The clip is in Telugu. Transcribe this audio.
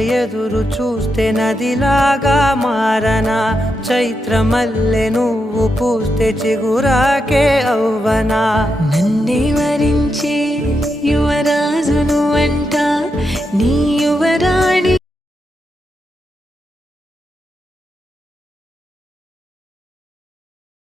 ఎదురు చూస్తే నదిలాగా మారనా, చైత్రమల్లె నువ్వు పూస్తే చిగురాకే అవ్వనా. నన్నే వరించే యువరాజును అంట నీ యువరాణి